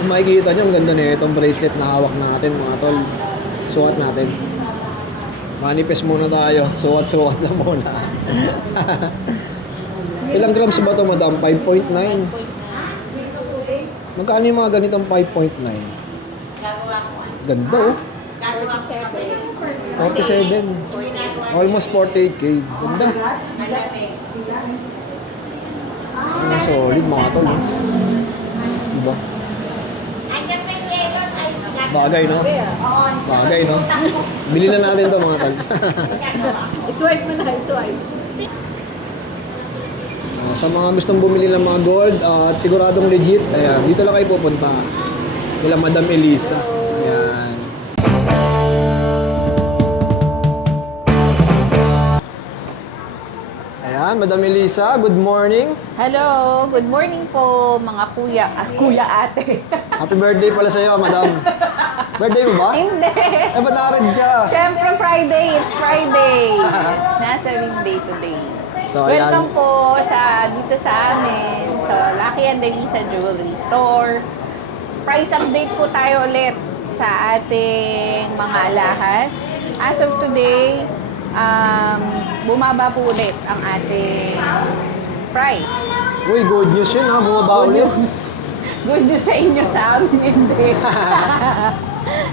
Kung makikita nyo, ang ganda na itong bracelet na hawak natin mga tol. Sukat natin. Manifest muna tayo. Sukat-sukat na muna. Ilang grams ba ito, madam? 5.9. Magkano yung mga ganitong 5.9? Ganda oh. 47. Almost 48k. Ganda. Solid mga tol. Diba? Bagay no? Bagay no? Bili na natin to mga tol. Swipe mo na, swipe. Sa mga gustong bumili ng mga gold at siguradong legit, ayan, dito lang kayo pupunta. Kila Madam Elisa. Ayan. Ayan, Madam Elisa, good morning. Hello, good morning po mga kuya. Kuya ate. Happy birthday pala sa'yo, Madam. Birthday mo ba? Hindi. Eh, ba't nakared ka? Siyempre Friday, it's Friday. Nasa ring day today. So, Welcome po dito sa amin, sa Lucky and Elisa Jewelry Store. Price update po tayo ulit sa ating mga alahas. As of today, bumaba po ulit ang ating price. Uy, good news yun ha, bumaba ulit. Good news sa inyo, sa amin hindi.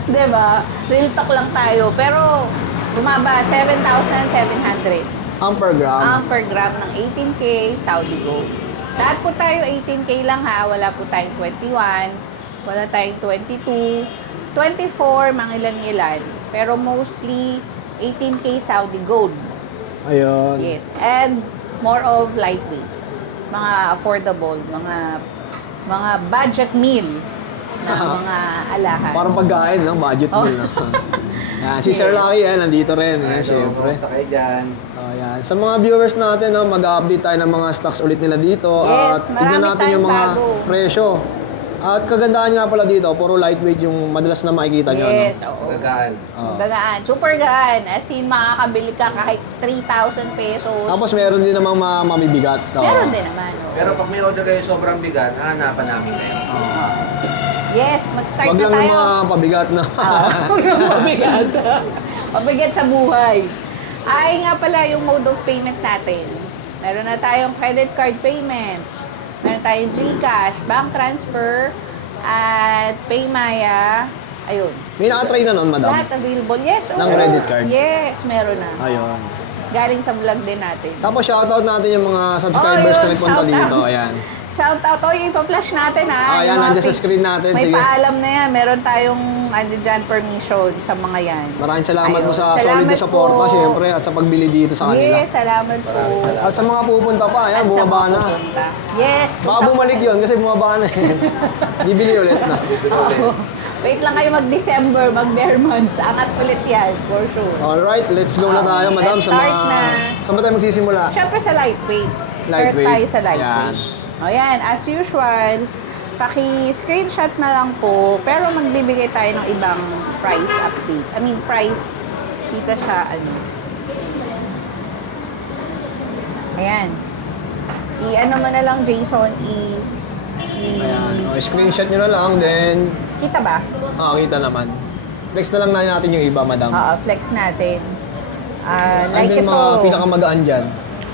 Diba? Real talk lang tayo. Pero bumaba, 7,700. Ang per gram. Ang per gram ng 18K Saudi Gold. Lahat po tayo 18K lang ha. Wala po tayong 21. Wala tayong 22. 24, mga ilan-ilan. Pero mostly 18K Saudi Gold. Ayun. Yes. And more of lightweight. Mga affordable. Mga budget meal na mga alahas. Parang pagkain, no? Budget meal. No? Yan, si Sir Lucky, nandito rin. Yan, syempre. Basta kayo dyan. Yan. Sa mga viewers natin, no, mag-update tayo ng mga stocks ulit nila dito. Yes, at tignan marami natin yung tayong mga bago. presyo. At kagandahan nga pala dito, puro lightweight yung madalas na makikita nyo. Yes, No? oo. Gagaan. Oo. Gagaan. Super gaan. As in, makakabili ka kahit 3,000 pesos. Tapos meron din namang mamibigat. Oo. Meron din naman. Oo. Pero pag may order kayo sobrang bigat, hanapan namin kayo. Yes, mag-start Wag na lang tayo. ng mga pabigat na. Huwag lang mabigat. Mabigat sa buhay. Ay nga pala yung mode of payment natin. Meron na tayong credit card payment. Meron tayong GCash, bank transfer, at Paymaya. Ayun. May nakatry na noon, madam? Lahat available. Yes, Ng credit card? Yes, meron na. Ayun. Galing sa vlog din natin. Tapos shoutout natin yung mga subscribers Oh, yun, na nagpunta shoutout. dito. Ayan. Shout out. Oh, yung ipa-flash natin ha. Ayan, Yung mga nandiyan sa pics. screen natin. May Sige. paalam na yan. Meron tayong dyan permission sa mga yan. Maraming salamat po Ayun. sa solid na Salamat suporta, po. syempre, at sa pagbili dito sa kanila. Yes, salamat po. At sa mga pupunta pa, ayan, At sa bumaba mga na. pupunta. Yes. Baka bumalik yun kasi bumaba na eh. Bibili ulit na. Oo. Wait lang kayo mag-December, mag-bare months. Angat ulit yan, for sure. Alright, let's go na tayo, madam. Let's Sa start mga... na. Saan ba tayo magsisimula? Siyempre sa lightweight. Lightweight. Start tayo sa lightweight. Yan. O yan, as usual, paki-screenshot na lang po, pero magbibigay tayo ng ibang price update. I mean, price dito sa ano. Ayan. I-ano mo na lang, Jason, is... Ayan, o, screenshot nyo na lang, then... Kita ba? Kita naman. Flex na lang natin yung iba, madam. Oo, flex natin. Ano Like yung ito, mga pinakamagaan dyan?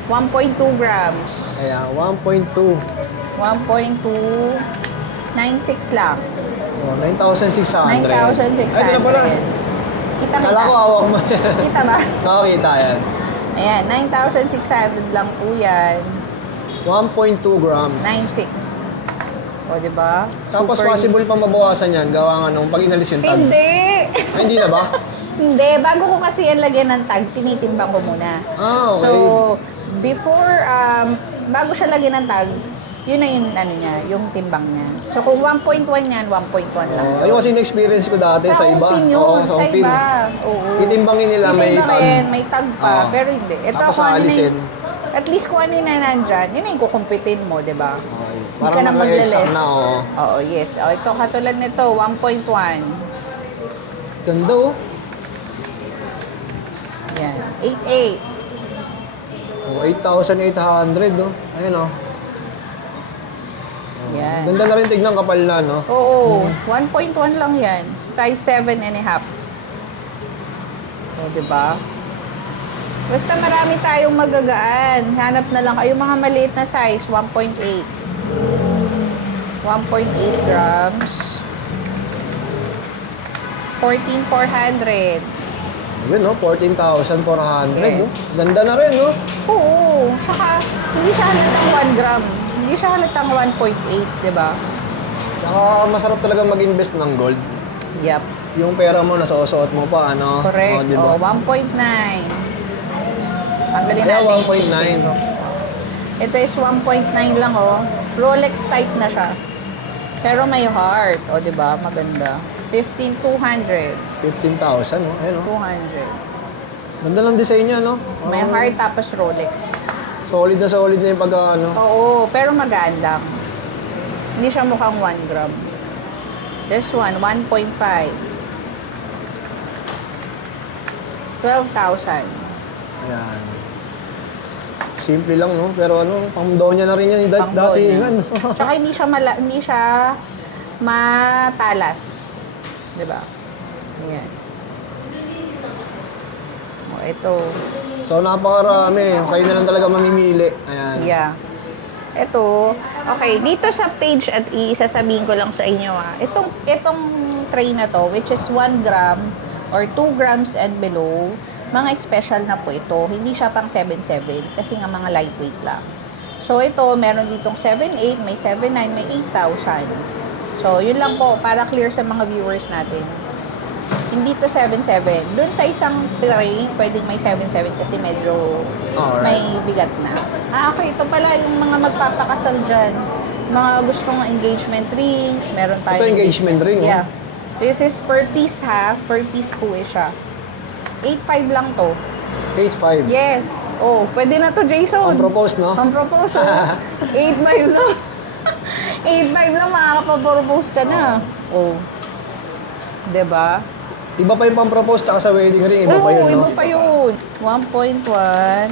1.2 grams. Ayan, 1.2. 1.296 lang. Oh, 9,600. 9,600. Ay, ito na pala. Kita mo Kala na. ko hawak mo. Kita ba? Nakakita yan. Ayan, 9,600 lang po yan. 1.2 grams. 9,600. O, diba? Tapos Super- possible pa mabawasan yan, gawa nga nung pag inalis yung tag. Hindi! Ay, hindi na ba? Hindi. Bago ko kasi yan lagyan ng tag, tinitimbang ko muna. Okay. So, before, bago siya lagyan ng tag, yun na yung, ano niya, yung timbang niya. So, kung 1.1 yan, 1.1 lang. Ayun kasi na-experience ko dati sa, iba. Upin yun, Oo, sa upin. iba. Oo. Titimbangin nila, may tag. Titimbangin, may tag pa, Oo. pero hindi. Ito Tapos kung ano na aalisin. at least kung ano na nandyan, yun na yung kukumpitin mo, di ba? Okay. Hindi ka na mag-exact magle-less. na, oo. Oo, yes. O, ito, katulad nito, 1.1. Ganda oh. Yan. 8.8. Oh, 8,800 oh. Ayun oh. Yan. Ganda na rin tignan, kapal na, no? Oo, 1.1 lang yan. Size 7.5. O, diba? Basta marami tayong magagaan. Hanap na lang kayo mga maliit na size, 1.8. 1.8 grams. 14,400. Yun, no? 14,400, no? Yes. Ganda na rin, no? Oo. Saka, hindi siya halatang 1 gram. Hindi siya halatang 1.8, diba? Saka masarap talaga mag-invest ng gold. Yup. Yung pera mo, nasusuot mo pa, ano? Correct. O, di ba? Oh, 1.9. Tanggalin Kaya natin 1.9. Ito is 1.9 lang, oh. Rolex type na siya. Pero may heart. O, di ba? Maganda. 15,200. 15,000, no? Ayun, no? 200. Ganda lang design niya, no? May Parang heart tapos Rolex. solid na yung pag, ano? Oo, pero magaan lang. Hindi siya mukhang 1 gram. This one, 1.5. 12,000. Ayan. Simple lang, no? Pero ano, pang-daw niya na rin yan yung Pang-daw datingan. niya. Tsaka hindi siya matalas. 'Di ba? Ayan. O, ito. So, napakarami. Kayo na lang talaga mamimili. Ayan. Yeah. Ito, okay, dito sa page at isasabihin ko lang sa inyo itong tray na to, which is 1 gram or 2 grams and below, mga special na po ito. Hindi siya pang 7.7 kasi nga mga lightweight lang. So, ito, meron ditong 7.8, may 7.9, may 8,000. So, yun lang po, para clear sa mga viewers natin. Hindi to 7.7. Doon sa isang tray, pwedeng may 7.7 kasi medyo Alright. may bigat na. Okay, ito pala yung mga magpapakasal dyan. Mga gustong engagement rings, meron tayo. Ito engagement ring, oh. Yeah. This is per piece ha. Per piece po siya. 8.5 lang to. 8.5. Yes. Oh, pwede na to, Jason. Ang propose, no? Ang propose, oh. 8.5 lang. 8.5 lang, makakapag-propose ka na. Oh. 'Di ba? Iba pa yung pang-propose tsaka sa wedding ring. Iba Oo, pa yun, no? iba pa yun. 1.1.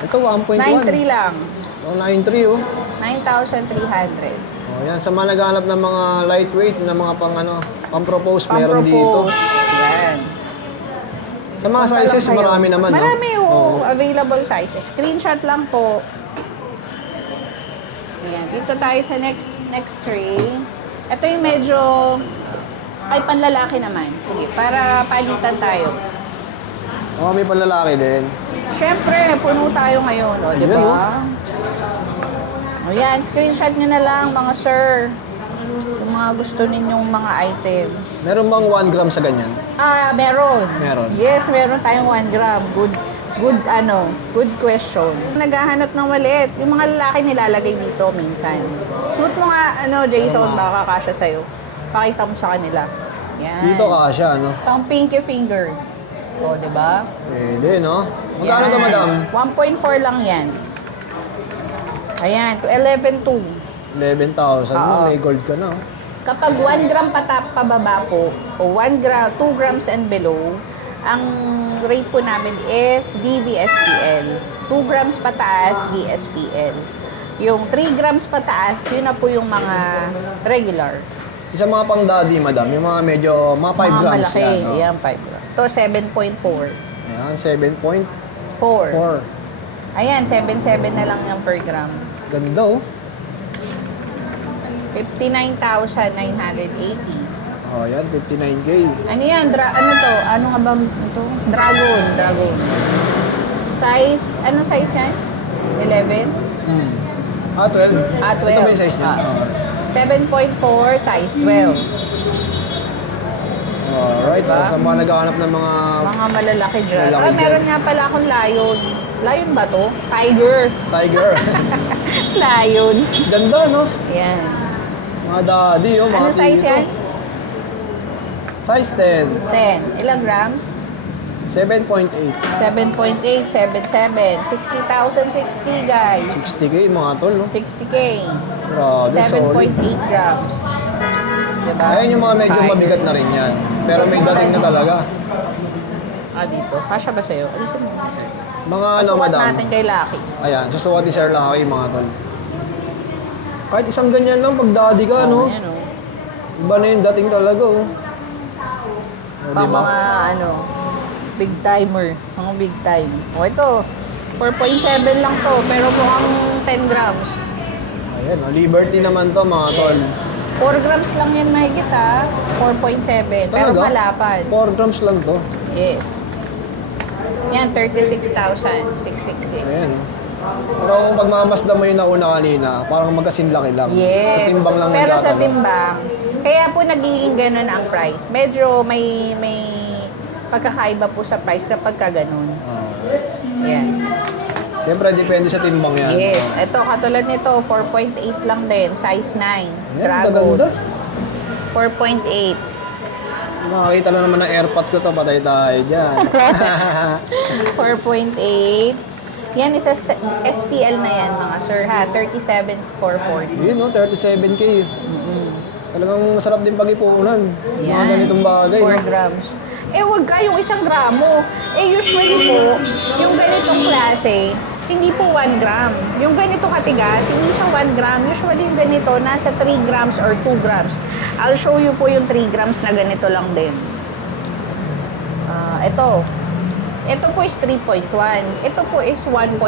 Ito, 1.1. 9.3 lang. Oh, 9.3, oh. 9,300. Oh, yan. Sa mga naghahanap ng mga lightweight na mga pang-propose, meron dito. Yan. Sa mga Punta lang sizes, kayo. marami naman, no? Marami, oo. Oo. Available sizes. Screenshot lang po. Ayan. Dito tayo sa next tray. Ito yung medyo ay panlalaki naman. Sige, para palitan tayo. Oh, may panlalaki din. Siyempre, puno tayo ngayon, o, di Ayun, ba? O yan, screenshot nyo na lang, mga sir. Yung mga gusto ninyong mga items. Meron bang 1 gram sa ganyan? Ah, meron. Meron. Yes, meron tayong 1 gram. Good question. Naghahanap ng maliit. Yung mga lalaki nilalagay dito minsan. Suot mo nga, Jason, Tama. baka kasya sa'yo. Pakita mo sa kanila. Yan. Dito kasya, no? Pang pinky finger. O, di ba? Pwede, no? Magkano Yan. to, madam? 1.4 lang yan. Ayan, to 11.2. 11,000 mo, Oo. may gold ka na. Oh. Kapag 1 gram pababa po, o 2 grams and below, ang rate po namin is VVSPL. 2 grams pataas, VSPL. Yung 3 grams pataas, yun na po yung mga regular. Isa mga pang daddy, madam. Yung mga medyo, mga 5 mga grams malaki, yan. Oh. yan 5 grams. Ito, 7.4. Ayan, 7.4. 4. Ayan, 7.7 na lang yung per gram. Ganda, oh. 59,980. Oh, yan, 59K. Ano yan? Ano to? Ano nga ba ito? Dragon. Size, ano size yan? 11? Hmm. Ah, 12. Ah, 12. Ito ba yung size niya? Ah. Oh. 7.4, size 12. Alright, Diba? sa mga naghahanap ng mga... Mga malalaki dyan. Malalaki Ah, meron dyan. nga pala akong lion. Lion ba to? Tiger. Tiger. Lion. Ganda, no? Yan. Mga daddy, oh. Mga Ano size tito. yan? Size 10. 10. Ilang grams? 7.8. 7.8, 7.7. 60,060 guys. 60K, mga tol, no? 60K. Grabe, solid. 7.8 grams. Diba? Ayan yung mga medyo Tiger. mabigat na rin yan. Pero may dating na talaga. Ah, dito. Kasya ba sa'yo? Alisin mo. Mga ano, Pasukat madam? natin kay Lucky. Ayan, susukat ni Sir Lucky, mga tol. Kahit isang ganyan lang pag daddy ka, no? Yan, oh. Iba na yung dating talaga, oh. O, Pang diba? mga, big timer. Mga big time. O, ito. 4.7 lang to, pero mukhang 10 grams. Ayan, oh, Liberty naman to, mga tol. 4 grams lang yan mahigit, 4.7. Pero Talaga? malapad. 4 grams lang to. Yes. Yan, 36,666. Ayan, oh. Pero kung pagmamasda mo yung nauna kanina, parang magkasinlaki lang. Sa Yes. timbang lang Pero sa nagkatalo. timbang, kaya po nagiging ganun ang price. Medyo may pagkakaiba po sa price kapag ka ganun. Ah. Yan. Siyempre, depende sa timbang yan. Yes. Oh. Ito, katulad nito, 4.8 lang din. Size 9. Ayan, Dragon. maganda. 4.8. Makakita lang naman ng airpot ko to, patay tayo dyan. 4.8. Yan, isa SPL na yan, mga sir, ha? 37,440. Yun, no? 37K. Talagang masarap din pag-ipunan. Mga Yan. ganitong bagay. 4 no? grams. Eh, wag ka yung 1 gramo. Eh, usually po, yung ganitong klase, hindi po 1 gram. Yung ganito katigas, hindi siya 1 gram. Usually yung ganito, nasa 3 grams or 2 grams. I'll show you po yung 3 grams na ganito lang din. Ito. Ito po is 3.1. Ito po is 1.7.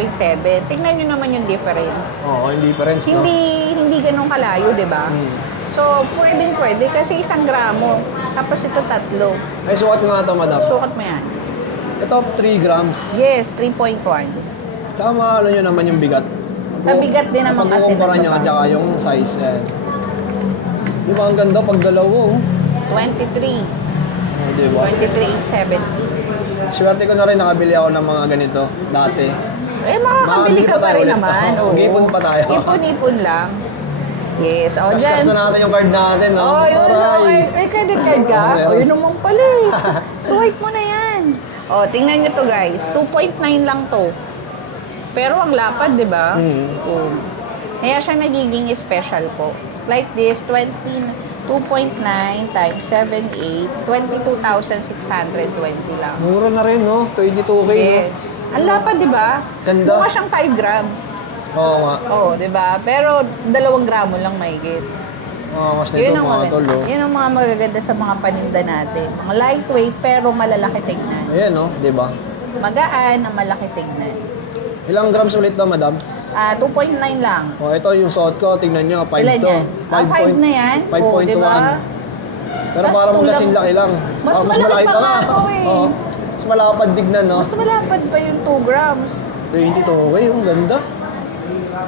Tingnan nyo naman yung difference. Oo, yung difference, no? Hindi ganun kalayo, di ba? Hmm. So, pwede kasi 1 gramo. Tapos ito 3. Ay, sukat nga ito, madam. Sukat mo yan. Ito, 3 grams. Yes, 3.1. Tsaka maano nyo naman yung bigat. Sa bigat din naman kasi Pagkukumpara nito niya pa. at saka yung size, yan. Di ba ang ganda pag dalawa, oh? 23. Oh, di ba? 23,870. Swerte ko na rin nakabili ako ng mga ganito dati. Eh, makakabili Makakabili ka pa pa tayo rin ulit. naman. Oo, Oo. mag-ipon pa tayo. Ipon-ipon lang. Yes. O, Kaskas dyan. na natin yung card natin, no? Oh, yun sa Aray. credit card ka? Oo, meron. O, yun naman pala eh. Swipe mo na yan. O, tingnan nyo to guys. 2.9 lang to. Pero ang lapad, di ba? Hmm. Kaya siya nagiging special po. Like this, 2.9 times 7.8, 22,620 lang. Mura na rin, no? 22K, Yes. Ang lapad, di ba? Ganda. Mukha siyang 5 grams. no? Oo nga. Oo, di ba? Pero 2 gramo lang mahigit. Mas nito, Yun ang mga tol, oh. yun ang mga magaganda sa mga paninda natin. Mga lightweight pero malalaki tignan. Ayan, no? Di ba? Magaan na malaki tignan. Ilang grams ulit to, madam? 2.9 lang. Oh, ito yung suot ko, tingnan nyo, 5 Ilan to. yan? 5 na yan? 5.1. Oo, diba? Pero Tas parang tulang- magkasing laki lang. Mas malaki pa nga to, eh. Oo. Mas malapad dignan, no? Mas malapad pa yung 2 grams. 22K, yung ganda.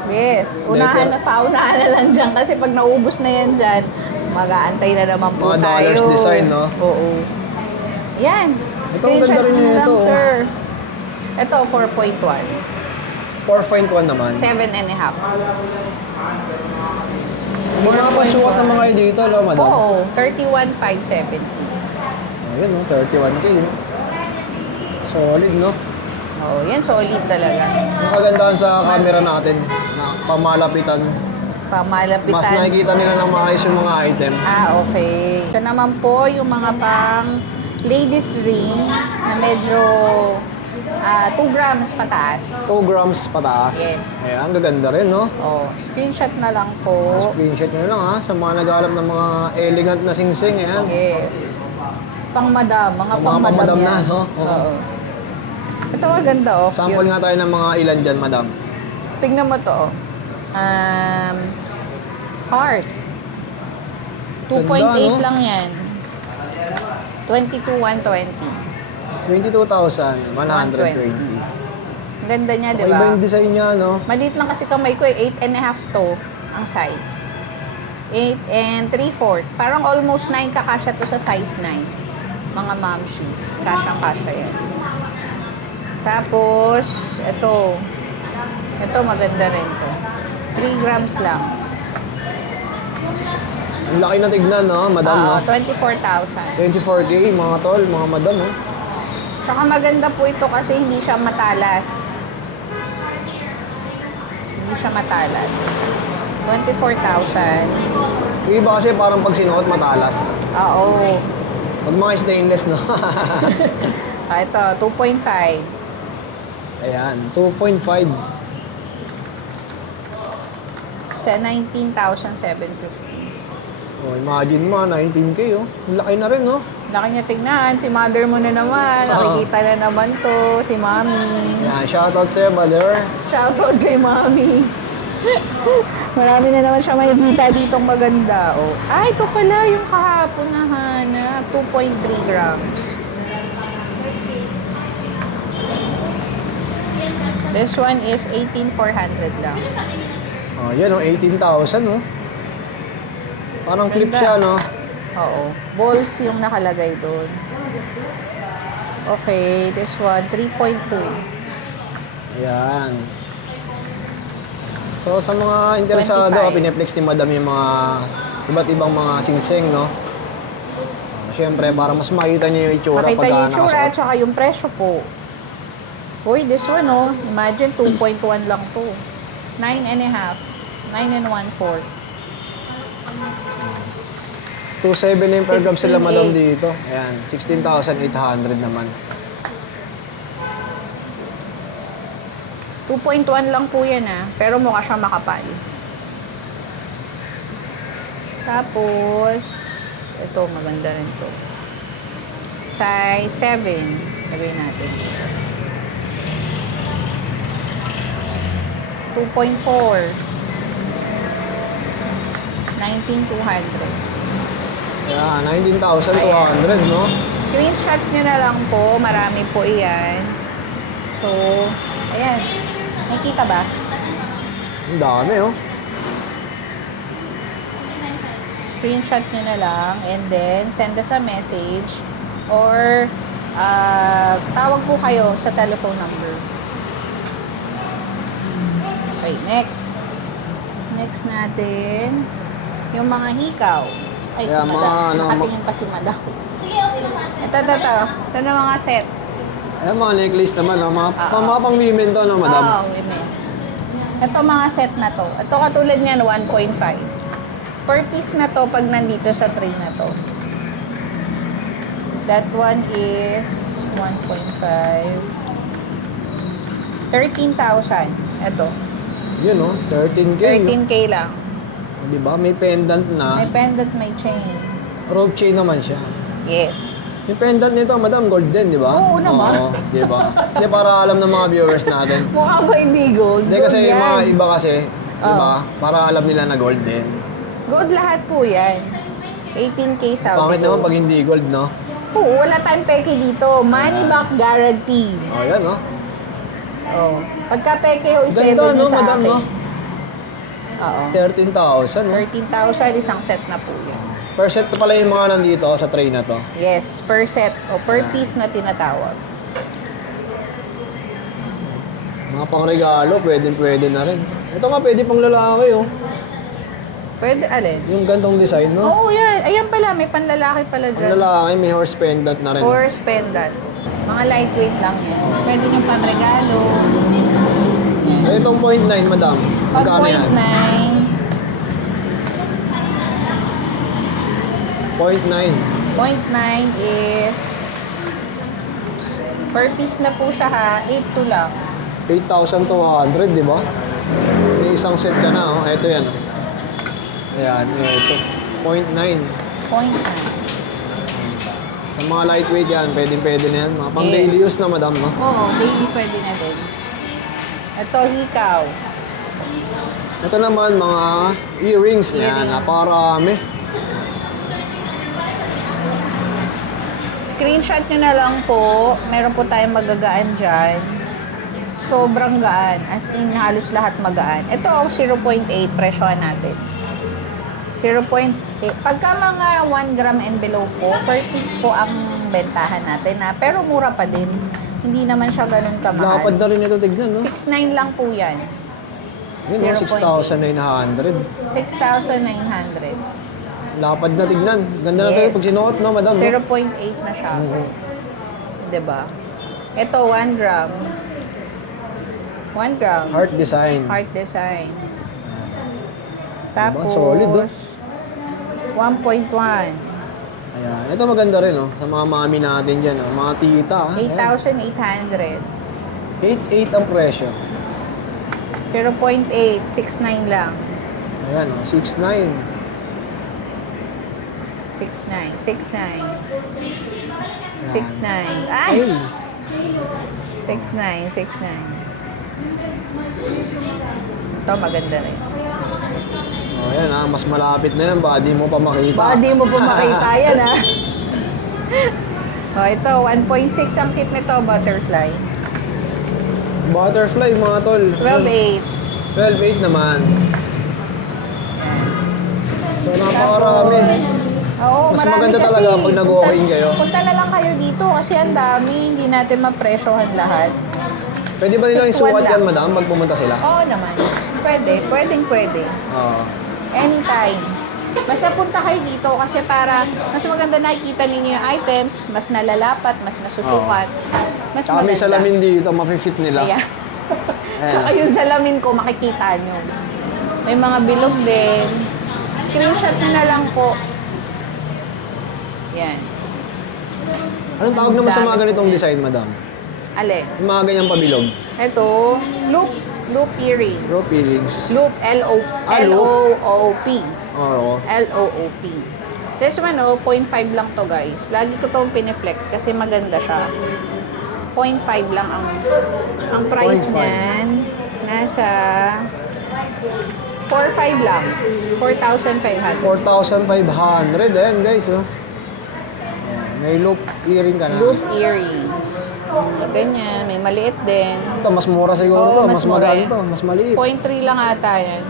Yes. Unahan na, paunahan na lang dyan kasi pag naubos na yan dyan, mag-aantay na naman po Mga tayo. dollars design, no? Oo. Yan. Ito, ang ganda rin mo nito, lang, oh. sir. Ito, 4.1. 4.1 naman. 7.5. May mga pasukat ng mga kayo dito, no, madam? Oo, 31,570. Ayun, no? 31K, no? Solid, no? Oo, yan solid talaga. Ang kagandahan sa camera natin, na pamalapitan. Pamalapitan. Mas nakikita nila ng maayos yung mga item. Okay. Ito naman po yung mga pang ladies ring na medyo 2 grams pataas. 2 grams pataas. Yes. Ayan, gaganda rin, no? Oh, screenshot na lang po. Screenshot nyo lang, ha? Sa mga naghahanap ng mga elegant na singsing, ayan. Yes. Pang madam, mga Mga pang madam pang-madam na, yan. no? Oo. Ito maganda, oh. Sample Cute. nga tayo ng mga ilan dyan, madam. Tignan mo to, oh. Heart. 2.8 Ganda, no? lang yan. 22,120. 22,120. Ang ganda niya, di Iba ba? yung design niya, no? Maliit lang kasi kamay ko, 8.5 to ang size. 8 and 3/4. Parang almost 9 kakasya to sa size 9. Mga mom shoes. Kasyang-kasya yan. Tapos, ito. Ito, maganda rin to. 3 grams lang. Ang laki na tignan, no? Madam, no? 24,000. 24K, mga tol, mga madam, no? Tsaka maganda po ito kasi hindi siya matalas. Hindi siya matalas. 24,000. Yung iba kasi parang pag sinuot, matalas. Oo. Pag mga stainless, no? Ito, 2.5. Ayan, 2.5. Sa 19,750. Oh, imagine mo, 19K, oh. Ang laki na rin, no? Laki niya tignan. Si mother mo na naman. Nakikita na naman to. Si mommy. Yan, shoutout sa'yo, mother. Shoutout kay mommy. Marami na naman siya makikita ditong maganda. Oh. Ah, ito pala yung kahapon na hanap. 2.3 grams. This one is 18,400 lang. Oh, yan, oh, 18,000, oh. Parang clip Ganda. siya, no? Oo. Balls yung nakalagay doon. Okay, this one, 3.2. Ayan. So, sa mga interesado, 25. piniplex ni Madam yung mga iba't ibang mga singsing, no? Siyempre, para mas makita niyo yung itsura Makita pagka yung itsura at nakasuot. saka yung presyo po. Uy, this one, oh. Imagine, 2.1 lang to. 9.5. 9 and 1/4. 2.7 na yung per gram sila, 16,800 Madam, dito. Ayan, 16,800 naman. 2.1 lang po yan, ah. Pero mukha siyang makapal. Tapos, ito, maganda rin to. Size 7. Lagay natin. 2.4. 19,200. Ayan, 19,200, no? Screenshot nyo na lang po. Marami po iyan. So, ayan. Nakikita ba? Ang dami, oh. Screenshot nyo na lang and then send us a message or tawag po kayo sa telephone number. Okay, next. Next natin, yung mga hikaw. Ay, Kaya si mga, Madam. ano, Nakatingin pa si Madam. Ito. Ito na mga set. Ayan, mga necklace naman, no? Mga, Oo. mga pang women to, no, Madam? Oo, women. Ito mga set na to. Ito katulad niyan, 1.5. Per piece na to pag nandito sa tray na to. That one is 1.5. 13,000. Ito. Yun, no? 13K, no? 13K lang. Di ba? May pendant na. May pendant, may chain. Rope chain naman siya. Yes. Yung pendant nito, Madam, gold din, di ba? Oo naman. Oo, di ba? Hindi, para alam ng mga viewers natin. Mukha ba hindi gold? Hindi, kasi Gold yung mga yan. iba kasi, di Oo. ba? Para alam nila na gold din. Gold lahat po yan. 18K Saudi Pangit gold. naman pag hindi gold, no? Oo, wala tayong peke dito. Money back guarantee. O, yan, no? Oh. Pagka peke ho, i-send Ganda, nyo no, sa Madam, akin. no? Oo. 13,000, no? 13,000, isang set na po yan. Per set pala yung mga nandito sa tray na to. Yes, per set o per piece na tinatawag. Mga pangregalo, pwede na rin. Ito nga, pwede pang lalaki, oh. Pwede, alin? Yung gantong design, no? Oo, yan. Ayan pala, may panlalaki pala Ang dyan. lalaki, may horse pendant na rin. Horse pendant. Mga lightweight lang yan. Pwede nyo panregalo. Eh, itong 0.9, Madam. Pag Magkano yan? 0.9. 0.9 is per piece na po siya ha. 8 lang. 8,200, di ba? May isang set ka na, oh. Ito yan, oh. Ayan, ito. 0.9. 0.9. Sa mga lightweight yan, pwede na yan. Mga pang Yes. daily use na, Madam, no? Oo, daily pwede na din. Ito, hikaw. Ito naman, mga earrings. Yan, Earrings. napakarami. Screenshot nyo na lang po. Meron po tayong magagaan dyan. Sobrang gaan. As in, halos lahat magaan. Ito, 0.8. Presyohan natin. 0.8. Pagka mga 1 gram and below po, per piece po ang bentahan natin. Ha? Pero mura pa din. Hindi naman siya ganun kamahal. Lapad na rin ito tignan, no? 6.9 lang po yan. Yun, no? 0.8. 6,900. 6,900. Lapad na tignan. Ganda na tayo Yes. pag sinuot, no, Madam? No? 0.8 na siya. Oo. Diba? Ito, 1 gram. 1 gram. Heart design. Heart design. Diba? Solid, oh. 1.1. Ayan. Ito maganda rin, oh. Sa mga mami natin dyan, oh. Mga tita, ah. 8,800. 8,800 ang presyo. 0.8. 6.9 lang. Ayan, 6'9". 6'9". 6'9". 6'9". Ay! Ay! 6'9". 6'9". Ito, maganda rin. Oh, ayan mas malapit na yan. Baka di mo pa makita. Baka di mo pa makita yan, ha? Oh, ito, 1.6 ang kit nito, butterfly. Butterfly, mga tol. 12.8. 12.8 naman. So, napakarami. Oo, Mas marami maganda kasi. talaga pag nag-walk-in kayo. Punta na lang kayo dito kasi ang dami. Hindi natin mapresyohan lahat. Pwede ba nilang 6'1" isukat yan, lang. madam, pag pumunta sila? Oo naman. Pwede. Oo. Anytime. Basta punta kayo dito kasi para mas maganda nakikita ninyo yung items, mas nalalapat, mas nasusukat. Mas Tsaka may maganda. salamin dito, mafe-fit nila. Kaya. Ayan. Tsaka yung salamin ko, makikita nyo. May mga bilog din. Screenshot nyo na lang po. Yan. Anong tawag naman sa mga ganitong design, madam? Ale. Yung mga ganyang pabilog. Ito, loop earrings. Rope earrings. Loop, loop? L-O-O-P. Oo. L-O-O-P. This one, 0.5 lang to, guys. Lagi ko itong pineflex kasi maganda siya. 0.5 lang ang price 0.5. niyan. Nasa 4.5 lang. 4,500. 4,500. Ayan, guys. Oh. May loop earring ka na. Loop earrings. Ganyan. May maliit din. Ito, mas mura siguro Oo, to. mas Mas mura magaan yan. to. Mas maliit. 0.3 lang ata yan.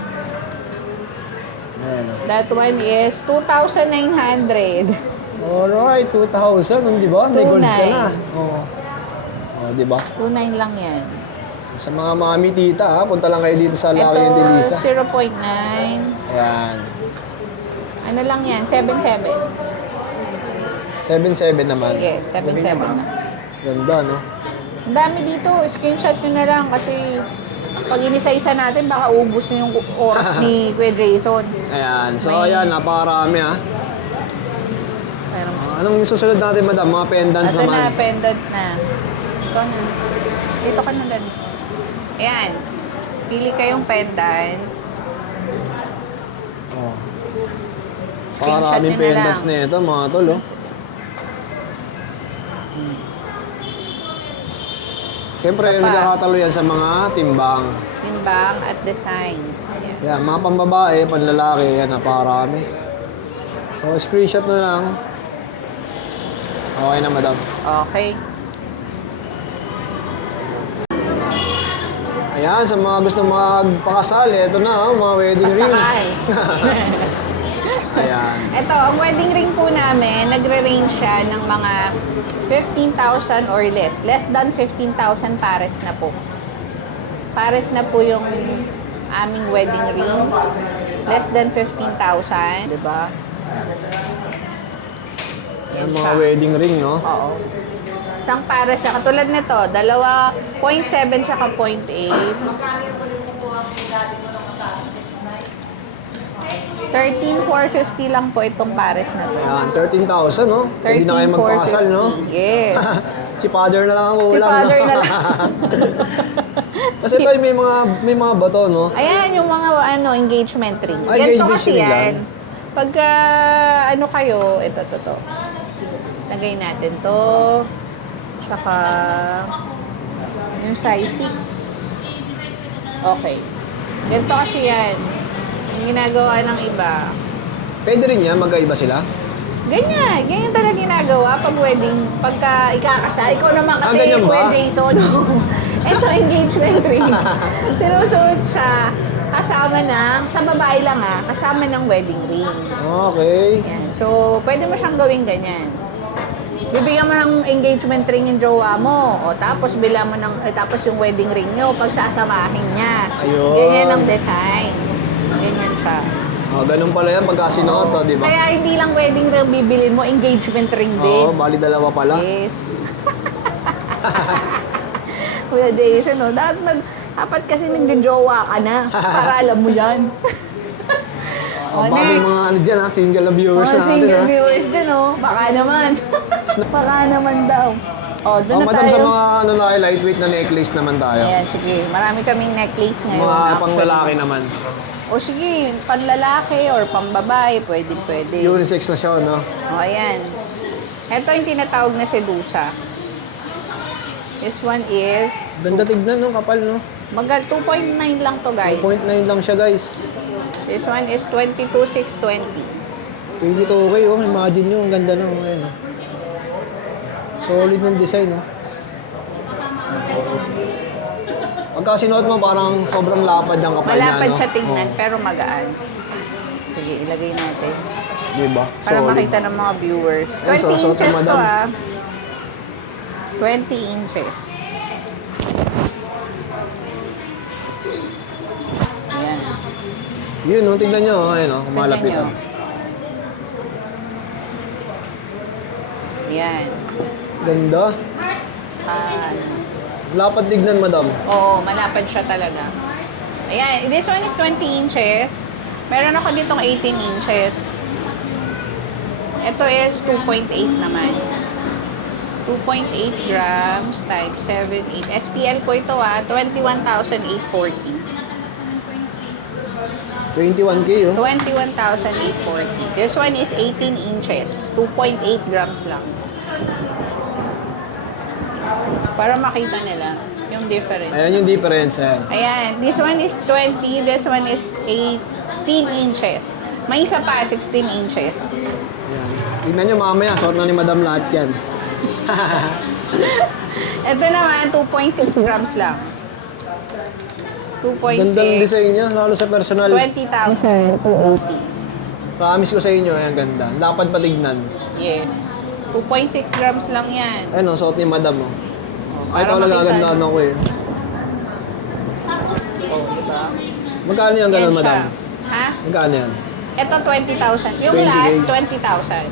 Ayan, oh. That one is 2,900. Alright, 2,000. Di ba? May gold ka na. 2,900. Oo. Oh, di ba? 2,900 lang yan. Sa mga mami tita, ha? Punta lang kayo dito sa Lucky and Ito, Delisa. 0.9. Ayan. Ano lang yan? 7.7. 7.7 naman. Yes, 7.7 na. Ganda, no? Ang dami dito. Screenshot nyo na lang kasi pag inisa-isa natin, baka ubus na yung oras ni Kuya Jason. Ayan. So, May- ayan. Napakarami, ha? Pero, Anong susunod natin, madam? Mga pendant ito naman. na, pendant na. Ikaw na. Dito ka na lang. Ayan. Pili kayong pendant. Oh. Screenshot Maraming nyo na pendants lang. na ito, mga tol, oh. Siyempre, Ito pa. nagkakatalo yan sa mga timbang. Timbang at designs. Ayan. Yan, mga pambabae, panlalaki, yan, napakarami. So, screenshot na lang. Okay na, madam. Okay. Ayan, sa mga gusto magpakasal, ito na, oh, mga wedding ring. Pasakay. Ayan. Ito, ang wedding ring po namin, nagre-range siya ng mga 15,000 or less. Less than 15,000 pares na po. Pares na po yung aming wedding rings. Less than 15,000. Diba? Ayan, mga wedding ring, no? Oo. Isang pares siya. Katulad nito, dalawa, 0.7 tsaka 0.8. 13,450 lang po itong pares na to. Ayan, 13,000, no? Pwede na kayo magpakasal, no? 13,450. Yes. Si father na lang ang Si ulam, father no? na lang. Kasi ito, may mga bato, no? Ayan, yung mga engagement ring. Ay, Ganito engagement kasi ring yan. lang. Pagka, kayo, ito. Lagay natin to. Tsaka, yung size 6. Okay. Ganito kasi yan. Yung ginagawa ng iba. Pwede rin yan, magkaiba sila? Ganyan talaga ginagawa pag wedding, pagka ikakasal. Ikaw naman kasi, ganyan ba? Kuya Jason. Ito, engagement ring. Sinusuot siya kasama ng, sa babae lang kasama ng wedding ring. Okay. Yan. So, pwede mo siyang gawing ganyan. Bibigyan mo ng engagement ring yung jowa mo. O tapos bila mo tapos yung wedding ring nyo, pagsasamahin niya. Ayun. Ganyan ang design. Ganyan siya. Oh, ganun pala yan pagka sinuot, oh, di ba? Kaya hindi lang wedding ring bibilin mo, engagement ring din. Oo, bali dalawa pala. Yes. Kuya Jason, no? Dapat kasi nagjojowa ka na para alam mo yan. Oh, baka may mga ano dyan, single na viewers Mga natin, single ha? viewers dyan, oh. Baka naman. Baka naman daw. Oh, doon na Madam, tayo. sa mga lightweight na necklace naman tayo. Ayan, sige. Marami kaming necklace ngayon. Mga actually. panglalaki naman. O sige, panlalaki or pambabae, pwede. Unisex na siya, no? O, ayan. Ito yung tinatawag na sedusa. This one is... Ganda tignan, no? Kapal, no? 2.9 lang to, guys. 2.9 lang siya, guys. This one is 22,620. 22 okay, oh. Imagine nyo, ang ganda na, oh. Ayan, oh. Solid ng design, no? Pagka sinuot mo, parang sobrang lapad ang kapal niya, no? Malapad siya tingnan, Oo. pero magaan. Sige, ilagay natin. Diba? Para Solid. makita ng mga viewers. Ay, 20 susuot inches mo, to, madam. 20 inches. Ayan. Yun, no? Tignan nyo, oh. Ayan, oh. Kumalapitan. Ayan. Ganda. Lapad tignan, madam. Oo, malapad siya talaga. Ayan, this one is 20 inches. Meron ako ditong 18 inches. Ito is 2.8 naman. 2.8 grams times 7.8. SPL ko ito 21,840. 21K, oh. 21,840. This one is 18 inches. 2.8 grams lang. Para makita nila yung difference. Ayan yung difference, ayan. Ayan, this one is 20, this one is 18 inches. May isa pa, 16 inches. Ayan. Tignan nyo mamaya, suot na ni madam lahat yan. Ito naman, 2.6 grams lang. 2.6. Gandang design niya, lalo sa personal. 20,280. Promise ko sa inyo, ayan, ganda. Lapad pa tignan. Yes. 2.6 grams lang yan. Ayan, oh, suot ni madam, oh. Ay, ito Para talaga makita gandaan niyo. ako, eh. Oh, diba? Magkano yung Yan ganun, siya. madam? Ha? Magkano yan? Ito, 20,000. Yung 20K. last, 20,000.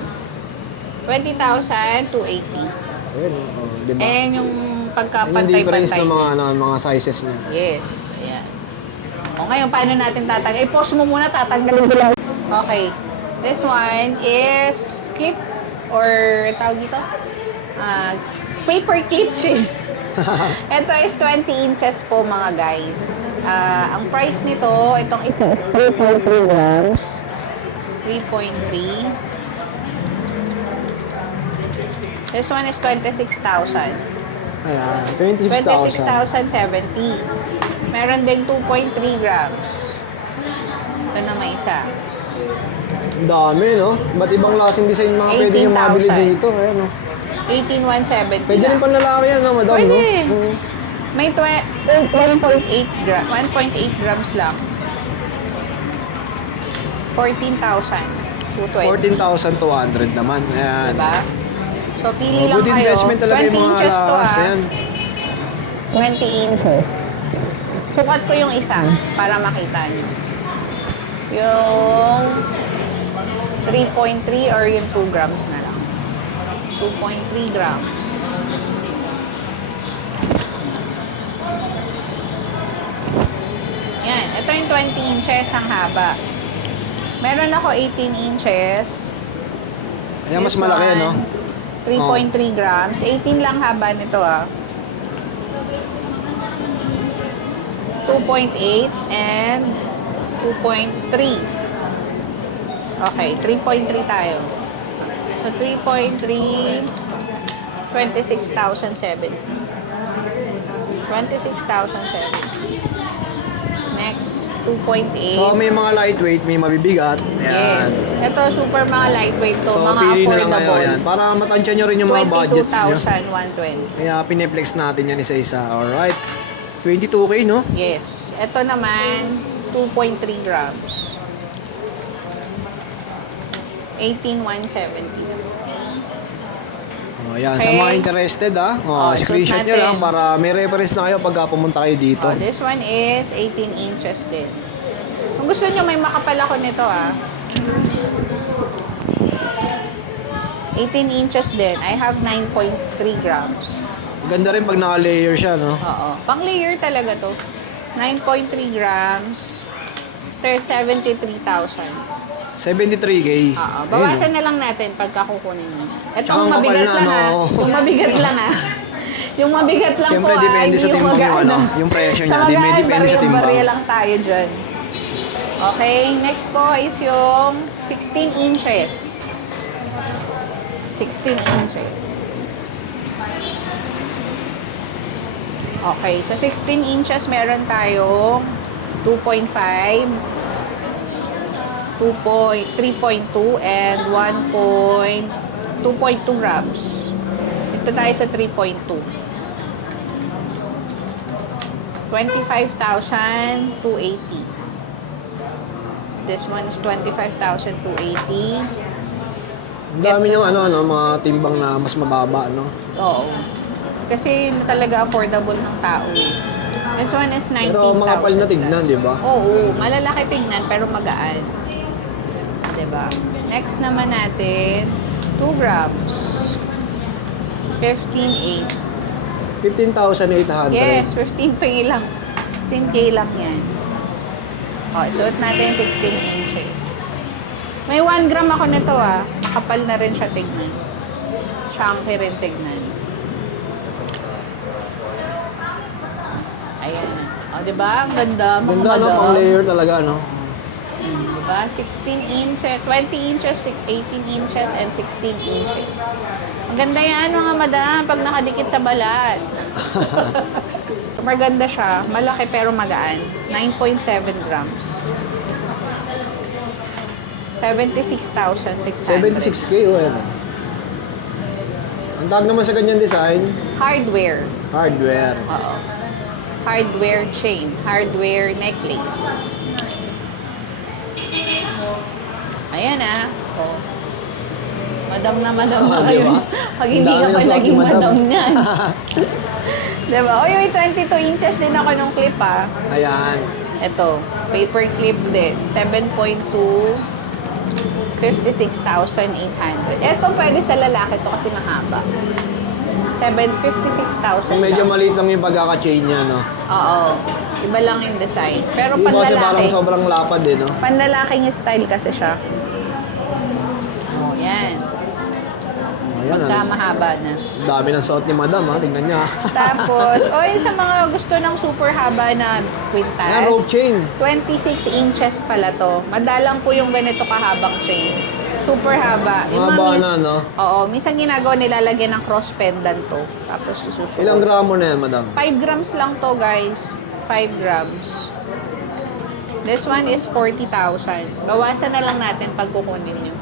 20,280. Ayan, oh, diba? Ayan yung Ayan yung pagkapantay-pantay. difference ng mga sizes niya. Yes. Ayan. O ngayon, paano natin tatanggal? I-pause mo muna, tatanggalin ko lang. Okay. This one is clip or tawag dito? Paper clip chip. Ito is 20 inches po mga guys. Ang price nito, itong isa, 3.3 grams. 3.3. This one is 26,000. Ayan, 26,000. 26,070. Meron din 2.3 grams. Ito na may isa. Ang dami, no? Iba't ibang klaseng design mga pwede nyo mabili 18,000. dito. Ayan, no? 18,170 Pwede rin lang. panlalaki yan, no, madam, Pwede. no? Mm. May 1.8 grams lang. 14,220. 14,200 naman. Ayan. Diba? So, pili lang Good kayo. investment talaga 20 yung mga inches to lakas. Ayan. 20 inches. Sukat ko yung isa para makita nyo. Yung 3.3 or yung 2 grams na lang. 2.3 grams. Yan. Ito yung 20 inches ang haba. Meron ako 18 inches. Ayan, mas This malaki, one, no? 3.3 grams. 18 lang haba nito, 2.8 and 2.3. Okay, 3.3 tayo. So, 3.3, 26,070. 26,070. Next, 2.8. So, may mga lightweight, may mabibigat. Ayan. Yes. Ito, super mga lightweight to. So, mga pili na lang kayo. affordable. Ayan. Para matansya nyo rin yung mga budgets nyo. 22,120. Kaya pineflex natin yan isa-isa. Alright. 22K, no? Yes. Ito naman, 2.3 grams. 18,170. Oh, ayan. Sa Okay. mga interested, Oh, screenshot shoot nyo natin. lang para may reference na kayo pagka pumunta kayo dito. Oh, this one is 18 inches din. Kung gusto nyo, may makapal ako nito, 18 inches din. I have 9.3 grams. Ganda rin pag naka-layer siya, no? Oo. Pang-layer talaga to. 9.3 grams. There's 73,000. 73K. Oo. Ayun, Bawasan no? na lang natin pagka kukunin mo. Ito Tsaka ang ang mabigat kapal na, lang, no? Kung mabigat lang, Yung mabigat lang Siyempre, po, depende hindi sa timbang yung, magana. yung presyo niya. Sa magaan, Depende sa timbang. barya lang tayo dyan. Okay, next po is yung 16 inches. 16 inches. Okay, sa 16 inches meron tayong 2.5, 3.2, and 2.2 grams. Ito tayo sa 3.2. 25,280. This one is 25,280. Ang dami yung mga timbang na mas mababa, no? Oo. Kasi yun talaga affordable ng tao. This one is 19,000. Pero makapal na tignan, di ba? Oo, malalaki tignan pero magaan. Diba? Next naman natin, 2 grams. 15,800. 15,800. Yes, 15K lang. 15K lang yan. O, suot natin 16 inches. May 1 gram ako nito ah. Makapal na rin siya tignan. Chunky rin tignan. Ayan. O, diba? Ang ganda. Mga Ganda, no? madam. Pang layer talaga, no? Diba? 16 inches, 20 inches, 18 inches, and 16 inches. Ang ganda yan, mga madam, pag nakadikit sa balat. Maganda siya. Malaki pero magaan. 9.7 grams. 76,600. 76K, oh, yan. Ang tawag naman sa ganyan design, Hardware. hardware. Oo. Hardware chain. Hardware necklace. Ayan ah. Oh. Madam na madam na Oh, kayo. diba? Pag hindi Ang ka dami pa ng suot ni naging madam. madam niyan. Diba? Oy, may 22 inches din ako nung clip ah. Ayan. Ito, paper clip din. 7.2, 56,800. Ito pwede sa lalaki to kasi mahaba. 56,000 So, medyo lang. maliit lang yung pagkaka-chain niya, no? Oo. Iba lang yung design. Pero Iba kasi parang panlalaki. sobrang lapad, eh, no? Panlalaking style kasi siya. Oh, yan. Ayan, Pagka mahaba na. Ang dami ng suot ni madam, ha? Tingnan niya. Tapos, o yung sa mga gusto ng super haba na quintas. Ayan, rope chain. 26 inches pala to. Madalang po yung ganito kahabang chain. Super haba. Yung Mahaba mga na, no? Oo, minsan ginagawa nilalagyan ng cross pendant to. Tapos susuot. Ilang gramo na yan, madam? 5 grams lang to, guys. 5 grams. This one is 40,000. Bawasan na lang natin pag kukunin nyo.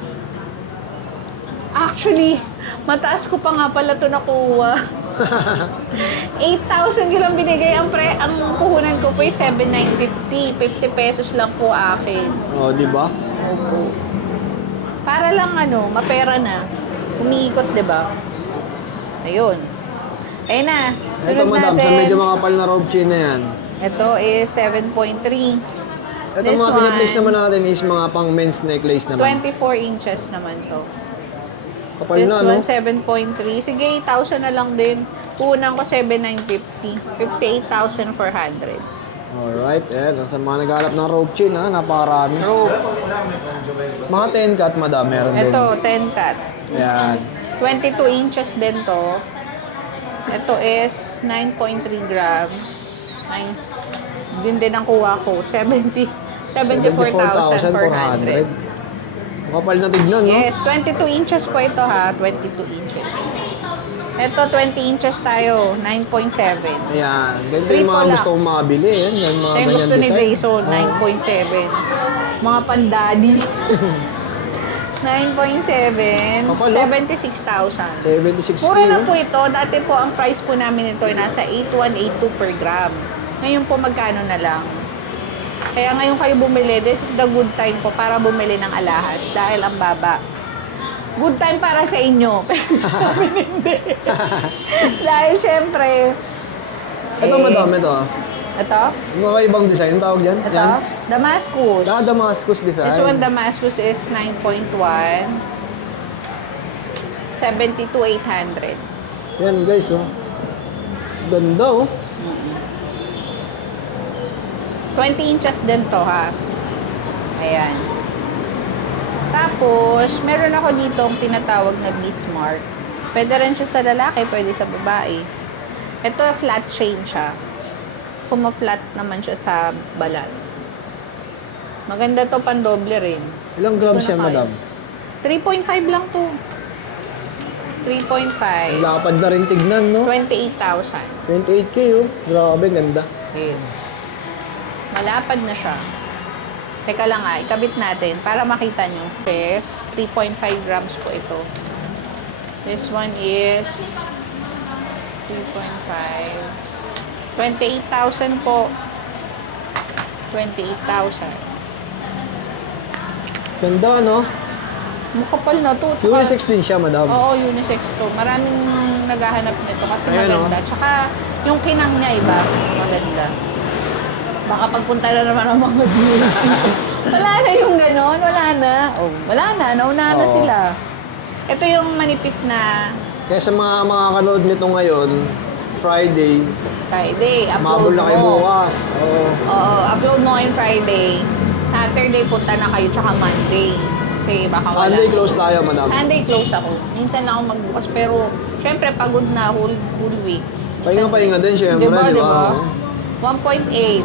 Actually, mataas ko pa nga pala to nakuha. 8,000 ko lang binigay. Ang puhunan ko po ay 7,950. 50 pesos lang po akin. Oh, di ba? Opo. Para lang mapera na. Umiikot, di ba? Ayun. Ayun na. Ito, Sunod madam, natin. sa medyo makapal na rope chain na yan. Ito is 7.3. Ito This mga piniplace one, naman natin is mga pang men's necklace naman. 24 inches naman to. Kapal This na, no? one, 7.3. Sige, 8,000 na lang din. Kunan ko 7,950. 58,400. Alright, ayan. Sa mga naghanap ng rope chain, ha? Napakarami. Rope. Mga 10 cut, madam, meron din. Ito, 10 cut. Ayan. 22 inches din to. Ito is 9.3 grams. 9. Din ang kuha ko. 74,400. Kapal na tignan, no? Yes, 22 inches po ito ha. 22 inches. Ito, 20 inches tayo. 9.7. Ayan. Ganito yung Triple mga lang. gusto kong mabili. Yan, yan mga Ito yung ganyan gusto ni design. Jason. Oo. 9.7. Mga pandaddy. 9.7. Kapal, no? 76,000. 76K, Mura na no? po ito. Dati po, ang price po namin ito ay nasa 8,182 per gram. Ngayon po, magkano na lang? Kaya ngayon kayo bumili, this is the good time po para bumili ng alahas dahil ang baba. Good time para sa inyo. Pero sa amin hindi. Dahil syempre, Ito, madam, ito. ito, Mga ibang design, ang tawag dyan? ito, Yan. Damascus. Damascus design. This one, Damascus is 9.1. 72,800. Yan, guys, oh. Ganda, oh. 20 inches din to, ha. Ayan. Tapos, meron ako dito ang tinatawag na Bismarck. Pwede rin siya sa lalaki, pwede sa babae. Ito, flat chain siya. Puma-flat naman siya sa balat. Maganda to, pandoble rin. Ilang grams Ito yan, na kaya. madam? 3.5 lang to. 3.5. Lapad na rin tignan, no? 28,000. 28K, oh. Grabe, ganda. Yes. Malapad na siya. Teka lang ikabit natin para makita nyo. Yes, 3.5 grams po ito. This one is 3.5. 28,000 po. 28,000. Ganda, no? Makapal na to. Unisex din siya, madam. Oo, unisex to. Maraming naghahanap nito kasi Ayan, maganda. Tsaka yung kinang niya iba, maganda. Baka pagpunta na naman ang mga deals. Wala na yung ganon, wala na. Oh, wala na, naunahan na Oo. sila. Ito yung manipis na Kaya sa mga makakanood nito ngayon, Friday, Friday. mabul Upload na kayo mo. bukas. Oo. Oo, upload mo on Friday. Saturday punta na kayo, tsaka Monday. Kasi baka Sunday wala. close tayo, madam. Sunday close ako. Minsan lang ako magbukas. Pero, syempre, pagod na whole week. Pahinga din, syempre, di ba? 1.8.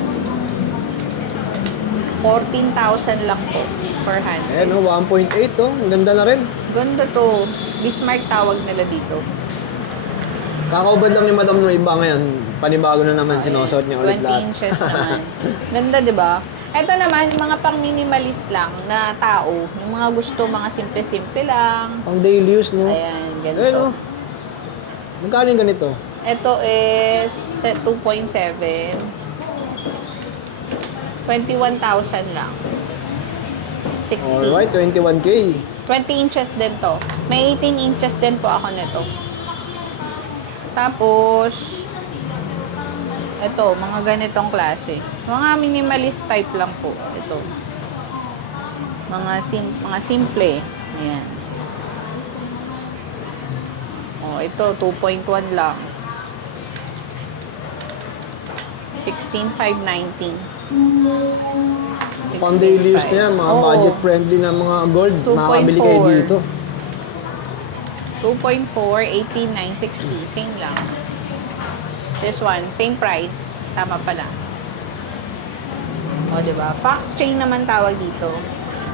14,000 lang po per hand. Ayan, oh, 1.8, oh. Ang ganda na rin. Ganda to. Bismarck tawag nila dito. Kakaubad lang ni madam no iba ngayon. Panibago na naman, sinusuot niya ulit 20 lahat. inches naman. Ganda, di ba? Ito naman, yung mga pang minimalist lang na tao. Yung mga gusto, mga simple-simple lang. Pang daily use, no? Ayan, ganito. Ayan, oh. Magkano yung ganito? Ito is 2.7. 21,000 lang. 16. Alright, 21K. 20 inches din to. May 18 inches din po ako nito. Tapos, ito, mga ganitong klase. Mga minimalist type lang po. Ito. Mga simple. Ayan. Oh, ito, 2.1 lang. 16,590. Pang daily use na yan, mga Oo. budget friendly na mga gold. 2.4. Makakabili kayo dito. 2.4, 18,960. Same lang. This one, same price. Tama pala. O, diba? Fox chain naman tawag dito.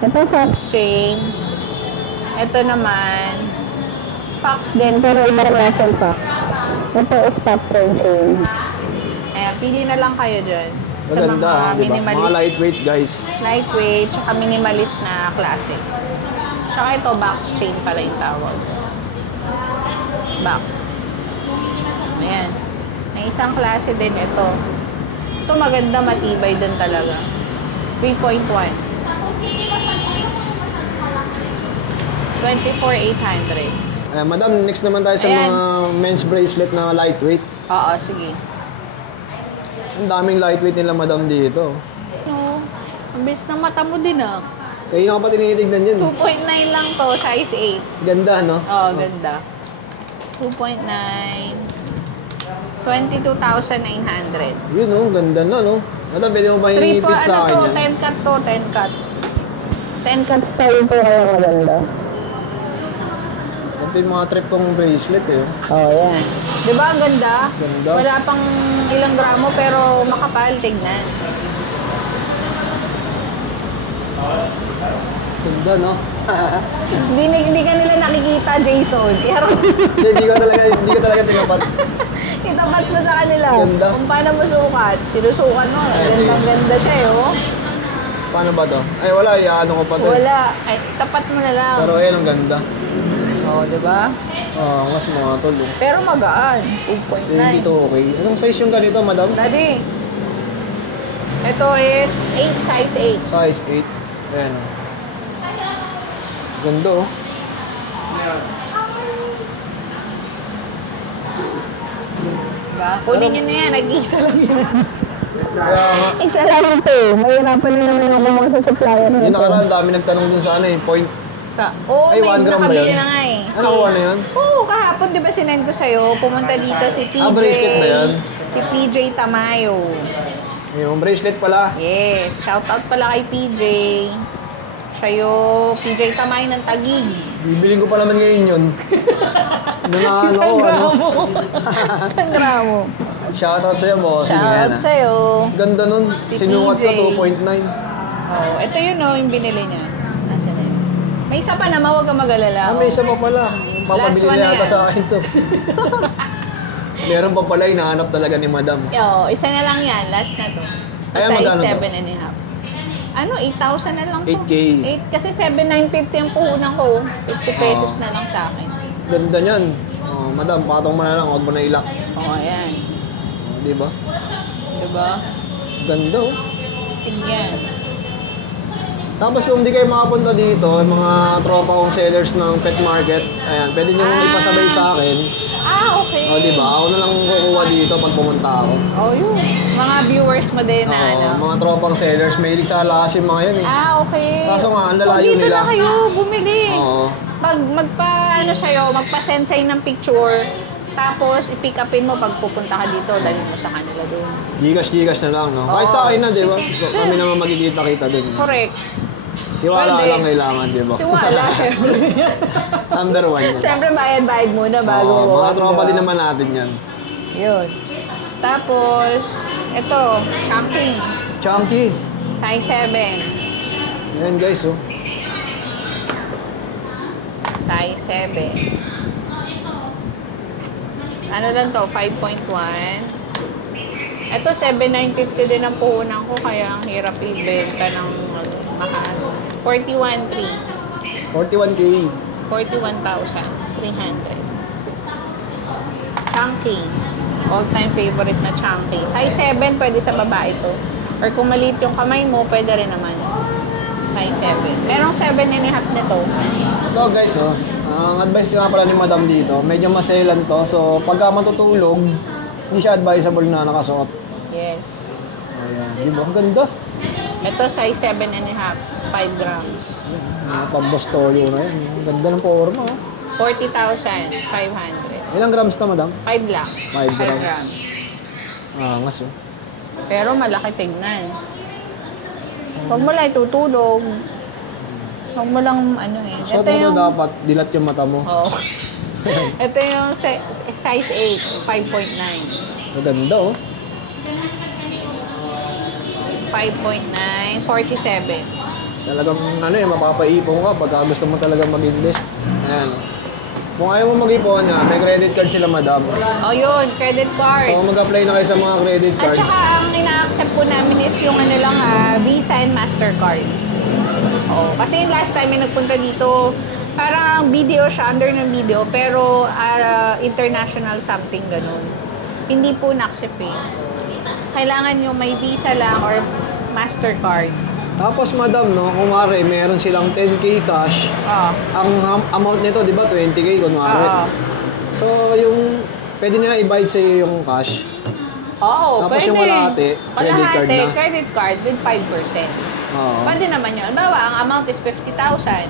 Ito fox chain. Ito naman, fox din, pero iba Russell fox. Ito is Spectrum chain. Ayan, pili na lang kayo dyan. Sa Maganda, mga di ba? minimalist. Mga lightweight, guys. Lightweight, tsaka minimalist na klase. Tsaka ito, box chain pala yung tawag. Box. Ayan. May isang klase din ito. Ito maganda, matibay din talaga. 3.1. 24,800. Madam, next naman tayo sa Ayan. mga men's bracelet na lightweight. Oo, sige. Ang daming lightweight nila, madam, dito. No, ang bilis ng mata mo din ah. Kaya nga pa tinitignan yan. 2.9 lang to, size 8. Ganda, no? Oo, ganda. 2.9. 22,900. Yun, no? Ganda na, no? Madam, pwede mo ba i-fit sa akin yan? 10 cut to, 10 cut. 10 cut style po kaya maganda. Ito yung mga trip kong bracelet, eh. Oh, yan. Di ba ang ganda? Ganda. Wala pang ilang gramo pero makapal, tignan. Ganda, no? Hindi ka nila nakikita, Jason. Hindi ko talaga tinapat. Itapat mo sa kanila. Ganda. Kung paano mo sukat. Sinusukat mo. Sige. Ganda siya, eh, oh. Paano ba to? Ay, wala. Iyaano ko pa to. Wala. Ay, tapat mo na lang. Pero ayan, ang ganda. Oh, di ba? Mas mga tol. Eh. Pero magaan. 2.9. 22 okay. Anong size yung ganito, madam? Daddy, ito is 8, size 8. Size 8. Ayan, oh. Ganda, oh. Diba? Kunin nyo na yan, nag-iisa lang yan. Kaya nga. Isa lang ito. Mahirapan na naman ako sa supplier nito. Yung nakaraan, dami nagtanong dun sa ano eh. Point. May Ay, 1 gram ba nakabili yun? na nga eh. Ano kuha na yun? Oo, kahapon di ba sinend ko sa'yo, pumunta dito si PJ. bracelet ba yan? Si PJ Tamayo. Yung bracelet pala. Yes, shout out pala kay PJ. Siya yung PJ Tamayo ng Taguig. Bibiling ko pa naman ngayon yun. Nangaano ko, ano? Isang gramo. Shoutout sa'yo, boss. Shout out sa'yo. Ganda nun. Si Sinukat PJ. ka 2.9. Oh, ito yun oh, yung binili niya. Nasaan na yun? May isa pa naman, huwag kang mag-alala. May isa pa pala. Last Papabili one na na yata yan. sa akin to. Meron pa pala, hinahanap talaga ni Madam. Oo, isa na lang yan. Last na to. Ayan, Size magkano to? 7.5. Ano, 8,000 na lang to. 8K. 8, kasi 7,950 ang puhunan ko. 50 pesos na lang sa akin. Ganda niyan. Oh, Madam, patong mo na lang, huwag mo na ilak. Oo, ayan. Oh, di ba? Diba? Ganda oh. Stig yan. Tapos kung di kayo makapunta dito, yung mga tropa kong sellers ng pet market, ayan, pwede nyo ipasabay sa akin. Ah, okay. O, di ba? Ako na lang kukuha dito pag pumunta ako. Oh, yun. Mga viewers mo din na ano. Mga tropang sellers, mahilig sa alas yung mga yan eh. Ah, okay. Kaso nga, ang lalayo Kung dito nila. na kayo bumili. Oo. Magpa-send sa'yo ng picture. Tapos, i-pick upin mo pag pupunta ka dito, dalhin mo sa kanila doon. Gigas na lang, no? Kahit sa akin na, di ba? Kami naman magkikita-kita din. Correct. Tiwala Pwede. lang kailangan, di ba? Tiwala, syempre. Number one yan. Syempre, bayad-bayad muna bago Oo, mo. mga tropa din naman natin yan. Yun. Tapos, ito, chunking. Chunky. Size 7. Ayan guys, oh. Size 7. Ano lang to? 5.1. Ito, 7,950 din ang puhunan ko, kaya ang hirap ibenta ng nakaano. 41,300. 41K. 41,300. Chunky. All-time favorite na chunky. Size 7, pwede sa babae to. Or kung maliit yung kamay mo, pwede rin naman. Size 7. Merong 7.5 nito. Ito guys, oh. Ang advice nga pala ni Madam dito, medyo maselan to. So, pagka matutulog, hindi siya advisable na nakasuot. Yes. Ayan, di ba? Ang ganda. Ito, size 7.5. 5 grams. Mga pambostoyo na yan. Ang ganda ng forma, oh. 40,500. Ilang grams na, Madam? 5 lang. 5 grams. Angas, oh. Pero malaki tignan. Huwag mo lang itutulog. Huwag mo lang ano eh. Suot mo na dapat, dilat yung mata mo. Oo. Ito yung size 8, 5.9. Ang ganda, oh. 5.9, 47. Talagang ano eh, mapapaipon ka pagka gusto mo talagang mag-invest. Ayan. Kung ayaw mo mag-ipon nga, may credit card sila, Madam. Oh yun, credit card. So mag-apply na kayo sa mga credit At cards. saka ang ina-accept po namin is yung ano lang Visa and Mastercard. Oh, kasi yung last time may nagpunta dito, parang video siya, under ng video, pero international something ganun. Hindi po na-accept eh. Kailangan yung may Visa lang or Mastercard. Tapos, Madam, no, kumari, meron silang 10K cash. Oh. Ang amount nito, di ba, 20K, kunwari. Oo. So, yung, pwede nila i-bayad sa'yo yung cash. Oo, Tapos pwede. yung kalahati, credit card na. Credit card with 5%. Oo. Pwede naman yun. Halimbawa, ang amount is 50,000.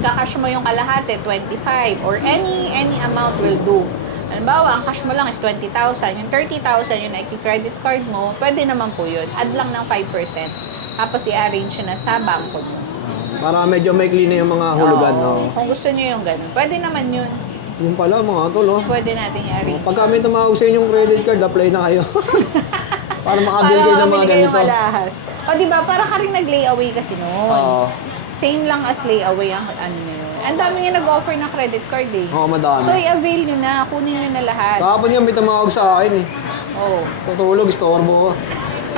Kakash mo yung kalahati, 25. Or any amount will do. Halimbawa, ang cash mo lang is 20,000. Yung 30,000, yung credit card mo, pwede naman po yun. Add lang ng 5%. Tapos i-arrange na sa bangko mo. Para medyo may clean na yung mga hulugan, Oo. no. Kung gusto nyo yung ganun. Pwede naman yun. Yung pala, mga tol, oh. Pwede natin i-arrange. Pagka may tumawag sa inyong credit card, apply na kayo. Para makabil kayo ng mga makabili kayo ganito. malahas. O diba, para ka rin nag-layaway kasi noon. Oo. Same lang as layaway ang ano na yun. Ang dami nga nag-offer ng credit card eh. Oo, madami. So, i-avail nyo na. Kunin nyo na lahat. Kahapon nga may tumawag sa akin, eh. Oo. Tutulog, istorbo ko.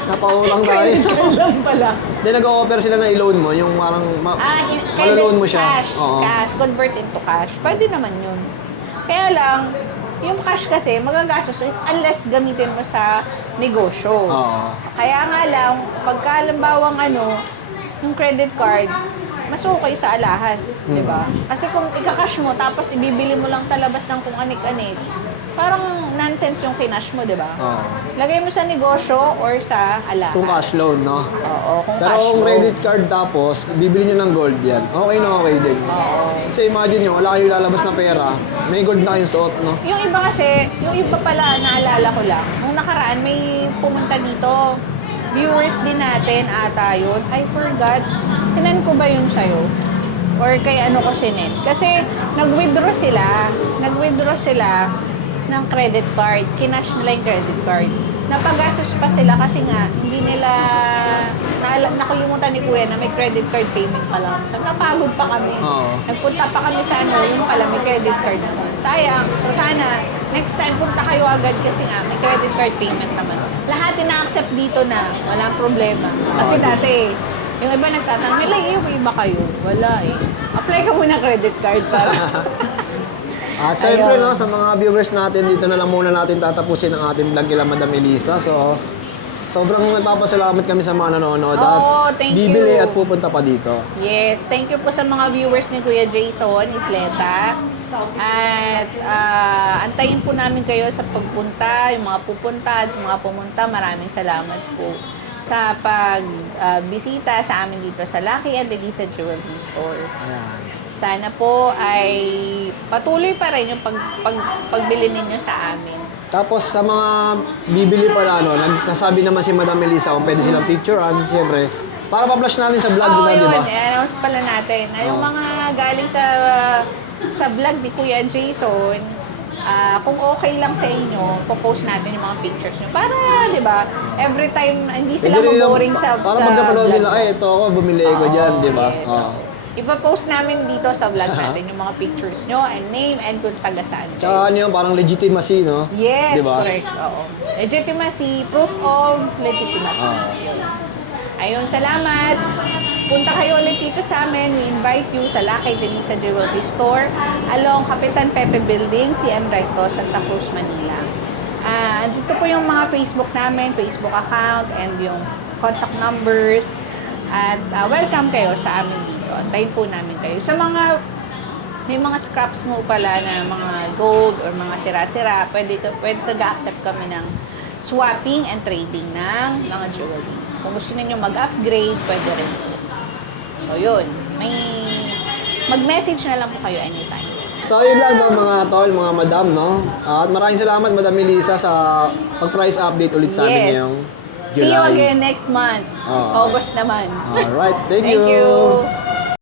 Napautang tayo. Credit card lang pala. Then nag-o-offer sila na i-loan mo, yung parang malaloan mo siya. Cash. Oo. Cash. Convert into cash. Pwede naman yun. Kaya lang, yung cash kasi, magagastos unless gamitin mo sa negosyo. Oo. Kaya nga lang, pagka halimbawang yung credit card, mas okay sa alahas, di ba? Kasi kung ika-cash mo, tapos ibibili mo lang sa labas ng kung anik-anik, parang nonsense yung kinash mo, di ba? Oo. Lagay mo sa negosyo or sa alahas. Kung cash loan, no? Oo, kung Pero cash kung loan. credit card tapos, bibili nyo ng gold yan. Okay na okay din. Oo. Kasi imagine nyo, wala kayong lalabas na pera, may gold na kayong suot, no? Yung iba kasi, yung iba pala, naalala ko lang, nung nakaraan may pumunta dito, viewers din natin ata yun. I forgot, sinend ko ba yun sa'yo? Or kay ano ko sinend? Kasi nag-withdraw sila ng credit card, kinash nila yung credit card. Napagastos pa sila kasi nga, hindi nila nakalimutan ni Kuya na may credit card payment pa lang. So, napagod pa kami. Oo. Nagpunta pa kami sa yung pala may credit card naman. Sayang. So, sana, next time punta kayo agad kasi nga, may credit card payment naman. Lahat ina-accept dito na. Walang problema. Kasi dati, yung iba nagtatanong, may iba kayo. Wala eh. Apply ka muna credit card para. At syempre, Ayun. no, sa mga viewers natin, dito na lang muna natin tatapusin ang ating vlog kila Madam Elisa. So, sobrang nagpapasalamat kami sa mga nanonood. Oo, at thank bibili you. at pupunta pa dito. Yes, thank you po sa mga viewers ni Kuya Jason Isleta. At antayin po namin kayo sa pagpunta, yung mga pupunta at mga pumunta. Maraming salamat po sa pagbisita sa amin dito sa Lucky and Elisa Jewelry Store. Ayan. Sana po ay patuloy pa rin yung pagbili ninyo sa amin. Tapos sa mga bibili pala, no, nagsasabi naman si Madam Elisa kung pwede silang picturean, siyempre. Para pa-flash natin sa vlog Oo, nila, di ba? yun. I-announce pala natin. Yung Oo. mga galing sa vlog ni Kuya Jason, kung okay lang sa inyo, post natin yung mga pictures nyo. Para, di ba, every time, hindi sila Pwede rin lang- maboring sa para sa magkapanood vlog nila, ko. ay, ito ako, bumili ko dyan, di ba? Yes. Oo. Ipa-post namin dito sa vlog natin yung mga pictures nyo and name and kung taga saan kayo. Tsaka ano yun, parang legitimacy, no? Yes, Di ba? correct. Oo. Legitimacy, proof of legitimacy. Oo. Yun. Ayun, salamat. Punta kayo ulit dito sa amin. We invite you sa Lucky Elisa Jewelry Store along Kapitan Pepe Building, CM Recto, Santa Cruz, Manila. Dito po yung mga Facebook namin, Facebook account, and yung contact numbers. At welcome kayo sa amin dito. Antayin po namin kayo. Sa mga may mga scraps mo pala na mga gold or mga sira-sira, pwede nag-accept kami ng swapping and trading ng mga jewelry. Kung gusto niyo mag-upgrade, pwede rin. So, yun. Mag-message na lang po kayo anytime. So, yun lang mga tol, mga madam, no? At maraming salamat, Madam Elisa, sa pag-price update ulit sa amin ngayong See you July. again next month. Oo. August naman. Alright, thank Thank you.